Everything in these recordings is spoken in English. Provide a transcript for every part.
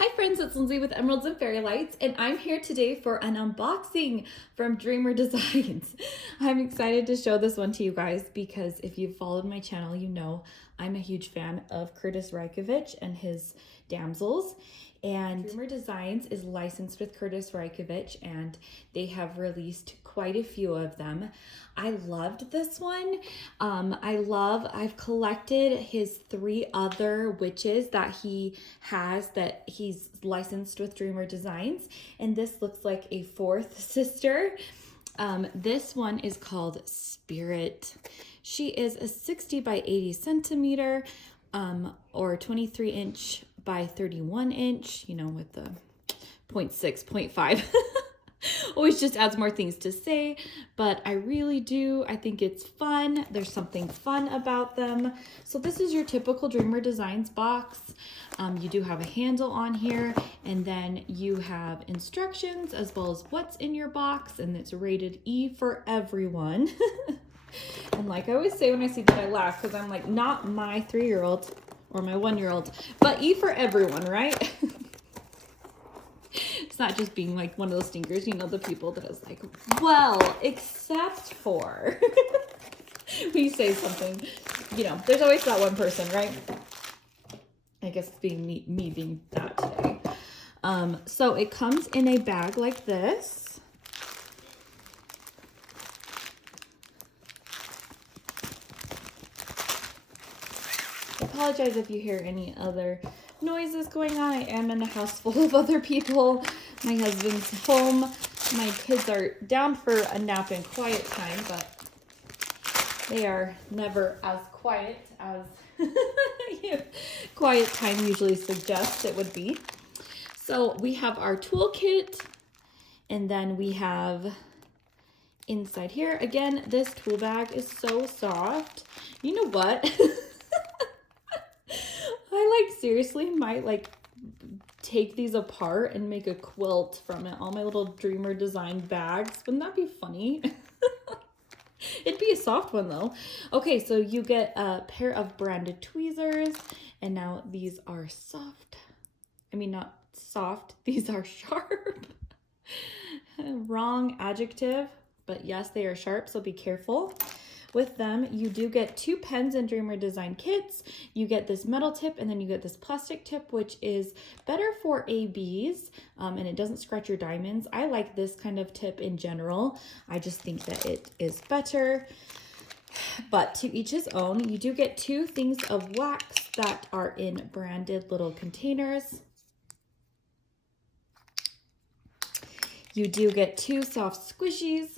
Hi friends, it's Lindsay with Emeralds and Fairy Lights, and I'm here today for an unboxing from Dreamer Designs. I'm excited to show this one to you guys because if you've followed my channel, you know I'm a huge fan of Kurtis Rykovich and his damsels. And Dreamer Designs is licensed with Kurtis Rykovich, and they have released quite a few of them. I loved this one. I've collected his 3 other witches that he has that he's licensed with Dreamer Designs, and this looks like a 4th sister. This one is called Spirit. She is a 60 by 80 centimeter or 23 inch by 31 inch, you know, with the 0.6, 0.5. Always just adds more things to say, but I really do. I think it's fun. There's something fun about them. So this is your typical Dreamer Designs box. You do have a handle on here, and then you have instructions as well as what's in your box, and it's rated E for everyone. And like I always say when I see that, I laugh because I'm like, not my 3-year-old or my 1-year-old, but E for everyone, right? It's not just being like one of those stinkers, you know, the people that is like, well, except for when you say something, you know, there's always that one person, right? I guess it's being me being that today. So it comes in a bag like this. I apologize if you hear any other noises going on. I am in a house full of other people. My husband's home. My kids are down for a nap and quiet time, but they are never as quiet as quiet time usually suggests it would be. So we have our toolkit, and then we have inside here, again, this tool bag is so soft. You know what? I like seriously might like take these apart and make a quilt from it. All my little Dreamer Design bags. Wouldn't that be funny? It'd be a soft one though. Okay, so you get a pair of branded tweezers, and now these are soft. I mean, not soft, these are sharp. Wrong adjective, but yes, they are sharp, so be careful. With them, you do get 2 pens in Dreamer Design kits. You get this metal tip, and then you get this plastic tip, which is better for ABs, and it doesn't scratch your diamonds. I like this kind of tip in general. I just think that it is better, but to each his own. You do get 2 things of wax that are in branded little containers. You do get 2 soft squishies.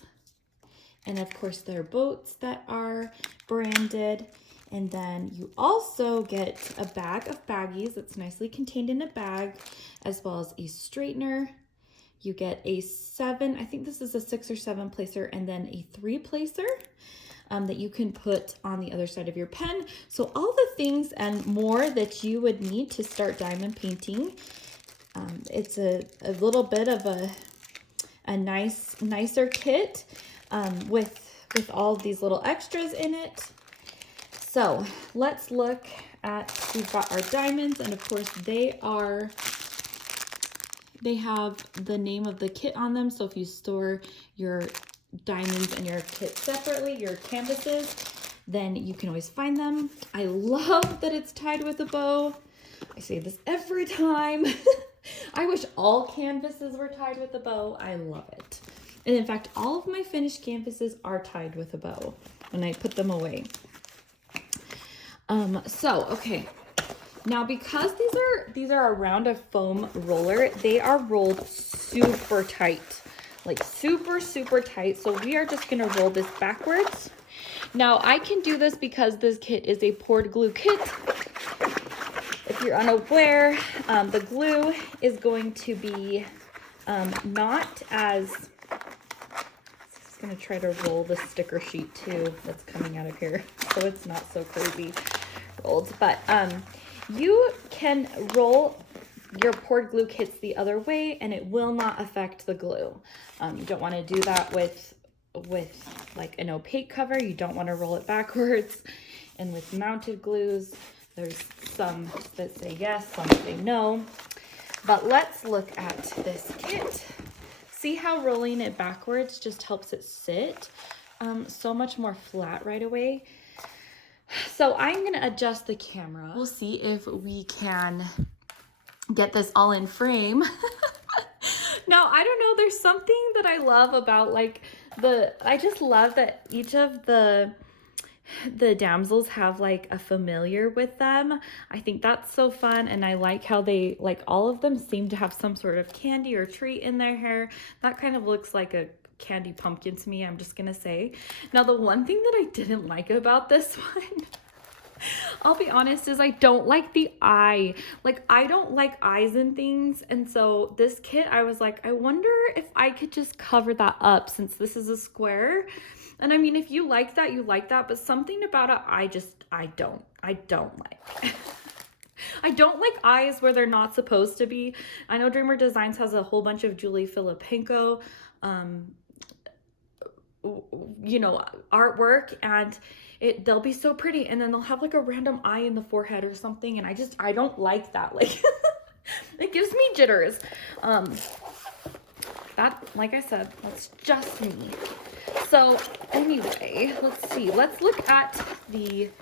And of course, there are boats that are branded. And then you also get a bag of baggies that's nicely contained in a bag, as well as a straightener. You get a 7, I think this is a 6 or 7 placer, and then a 3 placer that you can put on the other side of your pen. So all the things and more that you would need to start diamond painting. It's a little bit of a nicer kit. With all these little extras in it. So let's look at, we've got our diamonds, and of course they have the name of the kit on them. So if you store your diamonds and your kit separately, your canvases, then you can always find them. I love that it's tied with a bow. I say this every time. I wish all canvases were tied with a bow. I love it. And in fact, all of my finished canvases are tied with a bow when I put them away. Okay. Now, because these are around a foam roller, they are rolled super tight. Like super, super tight. So we are just going to roll this backwards. Now, I can do this because this kit is a poured glue kit. If you're unaware, the glue is going to be not as... I'm going to try to roll the sticker sheet too that's coming out of here so it's not so crazy rolled, but you can roll your poured glue kits the other way and it will not affect the glue. You don't want to do that with like an opaque cover. You don't want to roll it backwards. And with mounted glues, there's some that say yes, some say no. But let's look at this kit. See how rolling it backwards just helps it sit so much more flat right away. So I'm gonna adjust the camera. We'll see if we can get this all in frame. Now, I don't know, there's something that I love about like I just love that each of the damsels have like a familiar with them. I think that's so fun, and I like how they, like, all of them seem to have some sort of candy or treat in their hair. That kind of looks like a candy pumpkin to me, I'm just gonna say. Now, the one thing that I didn't like about this one, I'll be honest, is I don't like the eye. Like, I don't like eyes and things, and so this kit, I was like, I wonder if I could just cover that up since this is a square. And I mean, if you like that, you like that, but something about it, I don't like. I don't like eyes where they're not supposed to be. I know Dreamer Designs has a whole bunch of Julie Filipenko, you know, artwork, and they'll be so pretty, and then they'll have like a random eye in the forehead or something, and I don't like that. Like, it gives me jitters. That, like I said, that's just me. So anyway, let's see. Let's look at it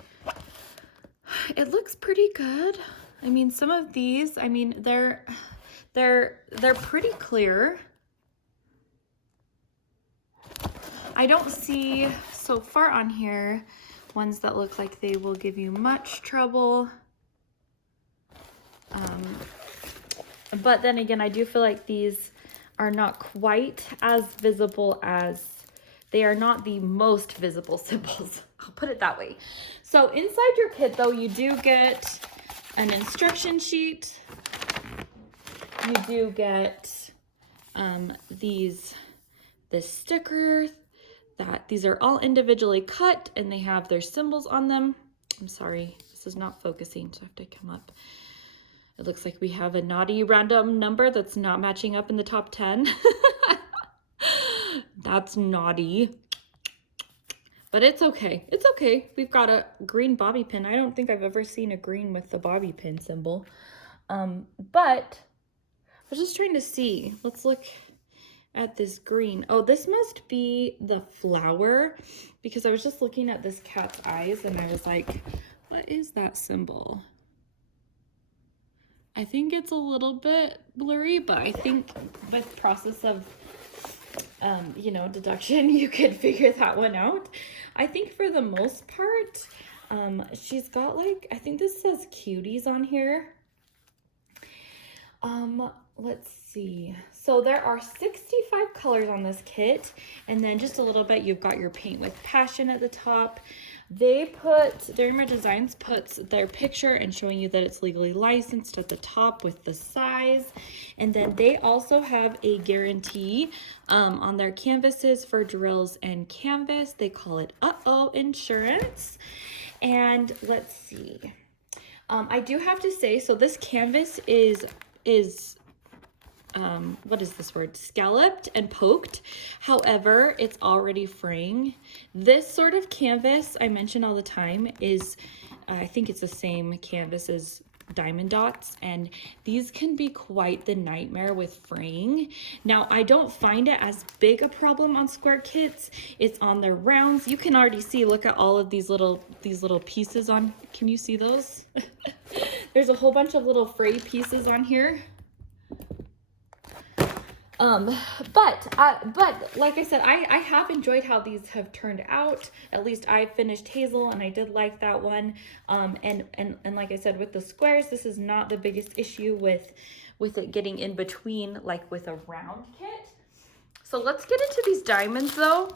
looks pretty good. I mean, some of these, I mean, they're pretty clear. I don't see so far on here ones that look like they will give you much trouble. But then again, I do feel like these are not quite as visible as, they are not the most visible symbols. I'll put it that way. So inside your kit though, you do get an instruction sheet. You do get this sticker that these are all individually cut and they have their symbols on them. I'm sorry, this is not focusing, so I have to come up. It looks like we have a naughty random number that's not matching up in the top 10. That's naughty. But it's okay. It's okay. We've got a green bobby pin. I don't think I've ever seen a green with the bobby pin symbol. But I was just trying to see. Let's look at this green. Oh, this must be the flower, because I was just looking at this cat's eyes and I was like, what is that symbol? I think it's a little bit blurry, but I think with process of, you know, deduction, you could figure that one out. I think for the most part, she's got like, I think this says cuties on here. Let's see. So there are 65 colors on this kit, and then just a little bit, you've got your paint with passion at the top. Dreamer Designs puts their picture and showing you that it's legally licensed at the top with the size. And then they also have a guarantee on their canvases for drills and canvas. They call it insurance. And let's see. I do have to say, so this canvas is what is this word? Scalloped and poked. However, it's already fraying. This sort of canvas I mention all the time is, I think it's the same canvas as diamond dots, and these can be quite the nightmare with fraying. Now, I don't find it as big a problem on square kits. It's on their rounds. You can already see, look at all of these little pieces on, can you see those? There's a whole bunch of little fray pieces on here. But like I said, I have enjoyed how these have turned out. At least I finished Hazel and I did like that one. And like I said, with the squares, this is not the biggest issue with it getting in between, like with a round kit. So let's get into these diamonds though.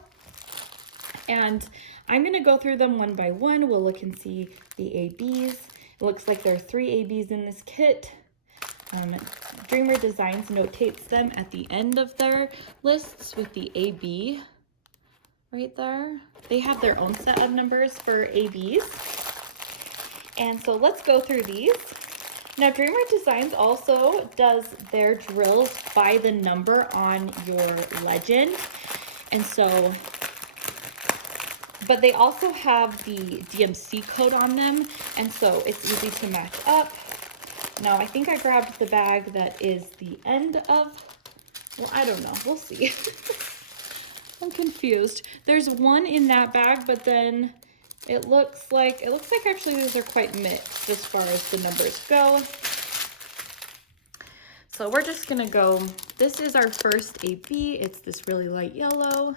And I'm going to go through them one by one. We'll look and see the ABs. It looks like there are 3 ABs in this kit. Dreamer Designs notates them at the end of their lists with the AB right there. They have their own set of numbers for ABs. And so let's go through these. Now, Dreamer Designs also does their drills by the number on your legend. And so, but they also have the DMC code on them. And so it's easy to match up. Now, I think I grabbed the bag that is the end of, well, I don't know. We'll see. I'm confused. There's one in that bag, but then it looks like actually these are quite mixed as far as the numbers go. So we're just gonna go, this is our first AB. It's this really light yellow.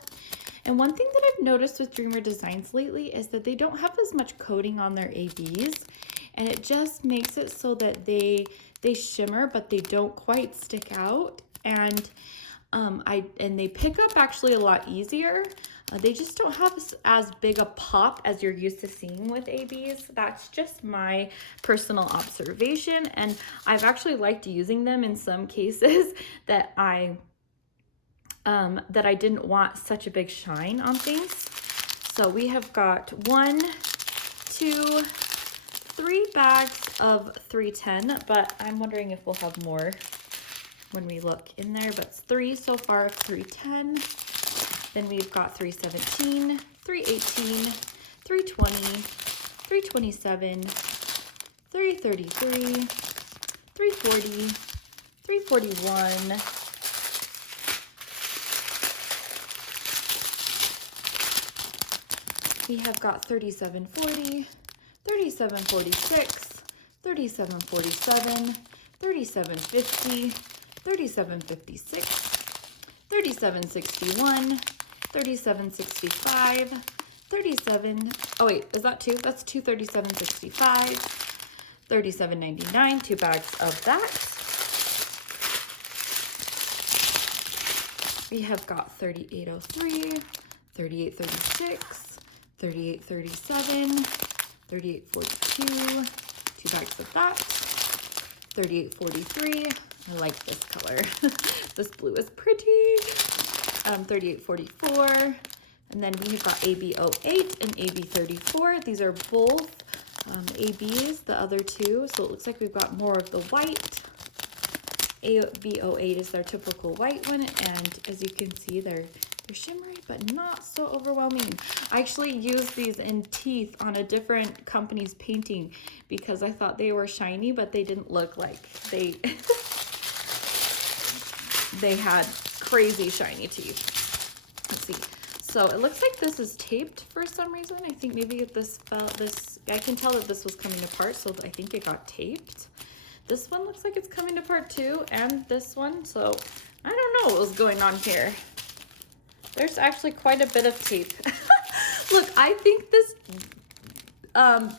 And one thing that I've noticed with Dreamer Designs lately is that they don't have as much coating on their ABs, and it just makes it so that they shimmer, but they don't quite stick out. And they pick up actually a lot easier. They just don't have as big a pop as you're used to seeing with ABs. That's just my personal observation, and I've actually liked using them in some cases that I didn't want such a big shine on things. So we have got 1, 2, 3 bags of 310, but I'm wondering if we'll have more when we look in there, but it's 3 so far of 310. Then we've got 317, 318, 320, 327, 333, 340, 341, we have got 3740, 3746, 3747, 3750, 3756, 3761, 3765, 37, oh wait, is that 2? That's 2 3765, 3799, 2 bags of that. We have got 3803, 3836, 3837, 3842, 2 bags of that. 3843, I like this color. This blue is pretty. 3844, and then we have got AB08 and AB34. These are both ABs, the other two, so it looks like we've got more of the white. AB08 is their typical white one, and as you can see, they're shimmery, but not so overwhelming. I actually used these in teeth on a different company's painting because I thought they were shiny, but they didn't look like they they had crazy shiny teeth. Let's see. So it looks like this is taped for some reason. I think maybe this I can tell that this was coming apart, so I think it got taped. This one looks like it's coming apart too, and this one, so I don't know what was going on here. There's actually quite a bit of tape. Look, I think this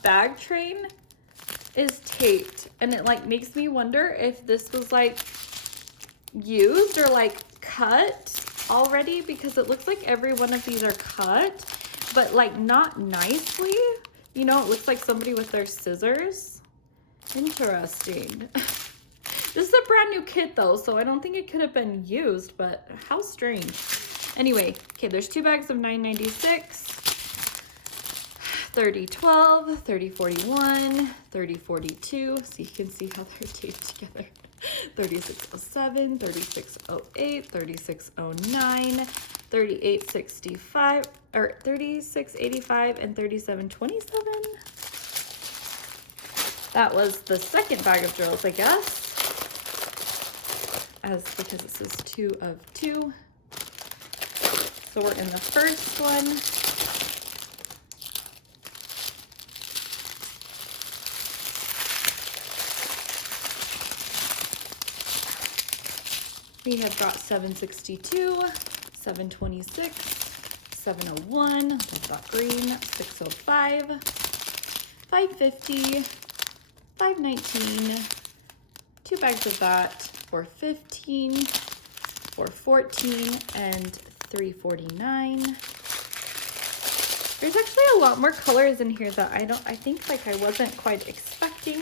bag train is taped, and it like makes me wonder if this was like used or like cut already, because it looks like every one of these are cut, but like not nicely. You know, it looks like somebody with their scissors. Interesting. This is a brand new kit though, so I don't think it could have been used, but how strange. Anyway, okay, there's 2 bags of 996, 3012, 3041, 3042, so you can see how they're taped together. 3607, 3608, 3609, 3865, or 3685, and 3727. That was the second bag of drills, I guess, because this is 2 of 2. So we're in the first one. We have got 762, 726, 701, we've got green, 605, 550, 519, 2 bags of that, 415, 414, and 349. There's actually a lot more colors in here that I think like I wasn't quite expecting.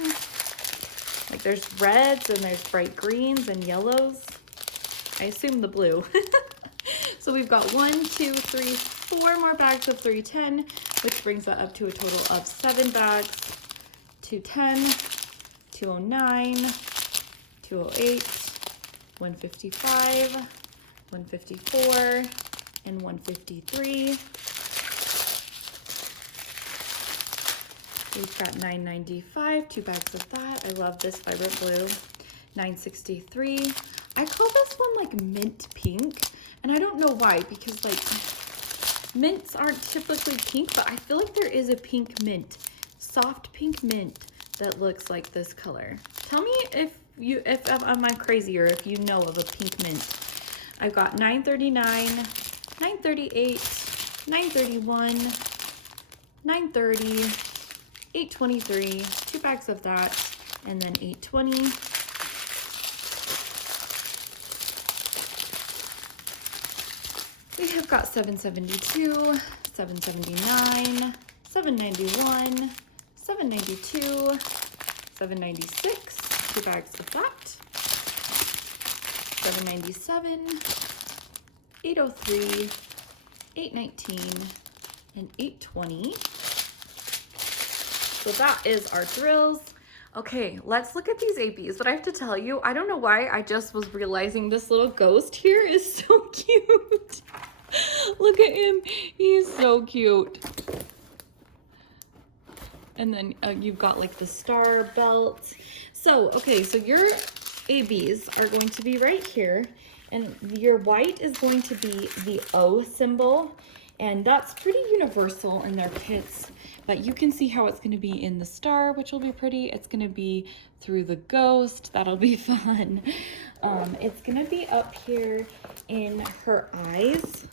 Like there's reds and there's bright greens and yellows. I assume the blue. So we've got 1, 2, 3, 4 more bags of 310, which brings that up to a total of 7 bags. 210, 209, 208, 155, 154, and 153. We've got $9.95, 2 bags of that. I love this vibrant blue. $9.63. I call this one like mint pink, and I don't know why, because like mints aren't typically pink, but I feel like there is a pink mint, soft pink mint that looks like this color. Tell me if am I crazy, or if you know of a pink mint. I've got $9.39, $9.38, $9.31, $9.30, $8.23, 2 bags of that, and then $8.20. We have got $7.72, $7.79, $7.91, $7.92, $7.96, 2 bags of that, $7.97, $8.03, $8.19, and $8.20. So that is our drills. Okay, let's look at these ABs. But I have to tell you, I don't know why, I just was realizing this little ghost here is so cute. Look at him, he's so cute. And then you've got like the star belt. So, okay, so your ABs are going to be right here, and your white is going to be the O symbol, and that's pretty universal in their kits, but you can see how it's going to be in the star, which will be pretty. It's going to be through the ghost, that'll be fun. It's going to be up here in her eyes.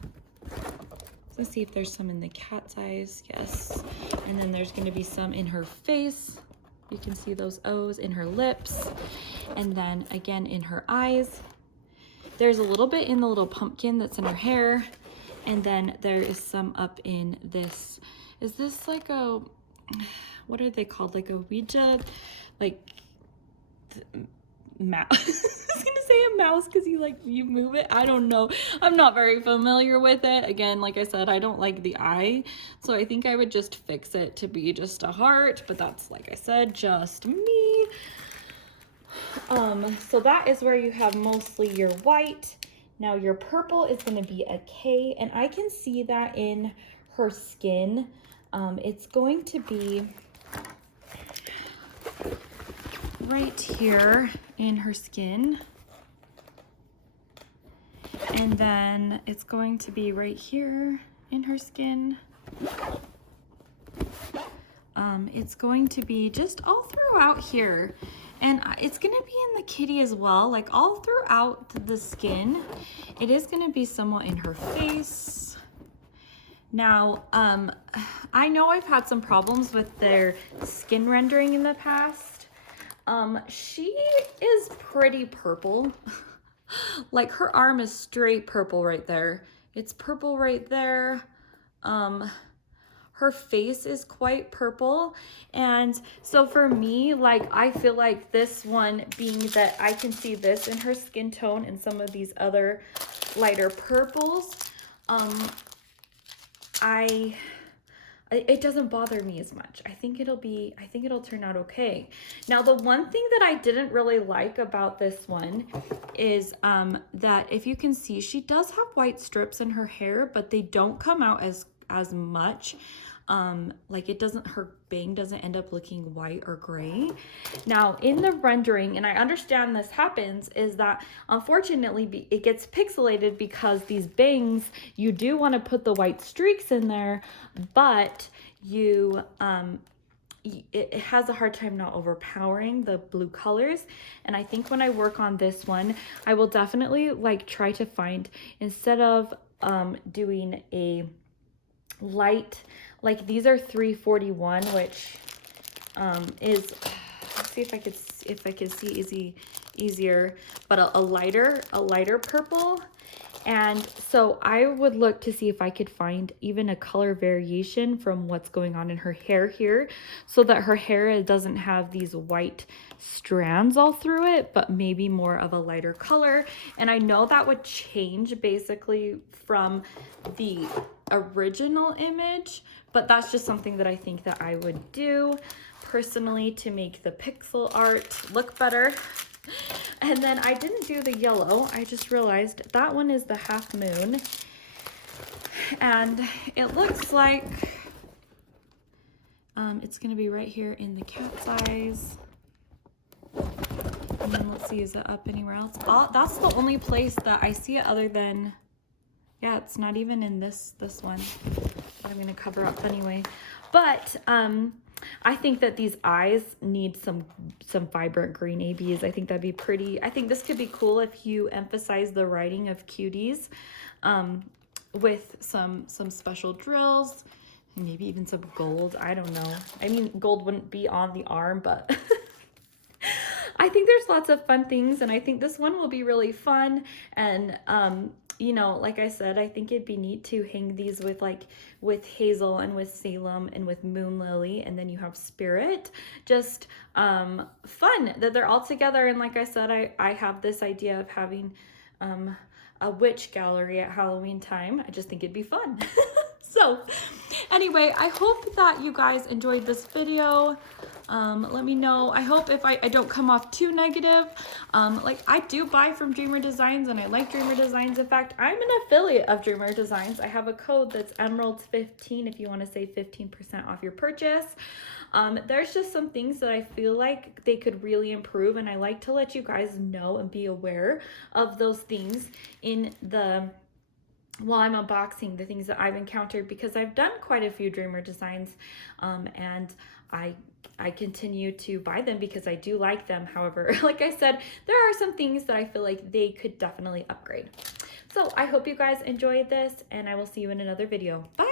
Let's see if there's some in the cat's eyes. Yes. And then there's going to be some in her face. You can see those O's in her lips. And then again in her eyes. There's a little bit in the little pumpkin that's in her hair. And then there is some up in this. Is this like a, what are they called? Like a Ouija, like mouse. I was gonna say a mouse because you move it. I don't know. I'm not very familiar with it. Again, like I said, I don't like the eye, so I think I would just fix it to be just a heart, but that's, like I said, just me. So that is where you have mostly your white. Now your purple is going to be a K, and I can see that in her skin. It's going to be right here in her skin, and then it's going to be right here in her skin. It's going to be just all throughout here, and it's going to be in the kitty as well, like all throughout the skin. It is going to be somewhat in her face. Now, I know I've had some problems with their skin rendering in the past. She is pretty purple. Like her arm is straight purple right there. It's purple right there. Her face is quite purple. And so for me, like, I feel like this one, being that I can see this in her skin tone and some of these other lighter purples, it doesn't bother me as much. I think it'll turn out okay. Now, the one thing that I didn't really like about this one is that if you can see, she does have white strips in her hair, but they don't come out as much. Like it doesn't, her bang doesn't end up looking white or gray. Now in the rendering, and I understand this happens, is that unfortunately it gets pixelated because these bangs, you do want to put the white streaks in there, but you, it has a hard time not overpowering the blue colors. And I think when I work on this one, I will definitely like try to find, instead of doing a light, like these are 341, which is, let's see if I could see easier, but a lighter purple. And so I would look to see if I could find even a color variation from what's going on in her hair here, so that her hair doesn't have these white strands all through it, but maybe more of a lighter color. And I know that would change basically from the original image, but that's just something that I think that I would do personally to make the pixel art look better. And then I didn't do the yellow. I just realized that one is the half moon. And it looks like It's going to be right here in the cat's eyes. And then let's see, is it up anywhere else? That's the only place that I see it other than, yeah, it's not even in this one. I'm going to cover up anyway. But I think that these eyes need some vibrant green ABs. I think that'd be pretty. I think this could be cool if you emphasize the writing of cuties with some special drills, and maybe even some gold. I don't know. I mean, gold wouldn't be on the arm, but I think there's lots of fun things, and I think this one will be really fun. And you know, like I said, I think it'd be neat to hang these with Hazel and with Salem and with Moon Lily, and then you have Spirit. Just fun that they're all together. And like I said, I have this idea of having a witch gallery at Halloween time. I just think it'd be fun. So anyway, I hope that you guys enjoyed this video. Let me know. I hope if I don't come off too negative. Like, I do buy from Dreamer Designs, and I like Dreamer Designs. In fact, I'm an affiliate of Dreamer Designs. I have a code that's Emeralds15 if you want to save 15% off your purchase. There's just some things that I feel like they could really improve, and I like to let you guys know and be aware of those things in the while I'm unboxing the things that I've encountered, because I've done quite a few Dreamer Designs, and I continue to buy them because I do like them. However, like I said, there are some things that I feel like they could definitely upgrade. So I hope you guys enjoyed this, and I will see you in another video. Bye!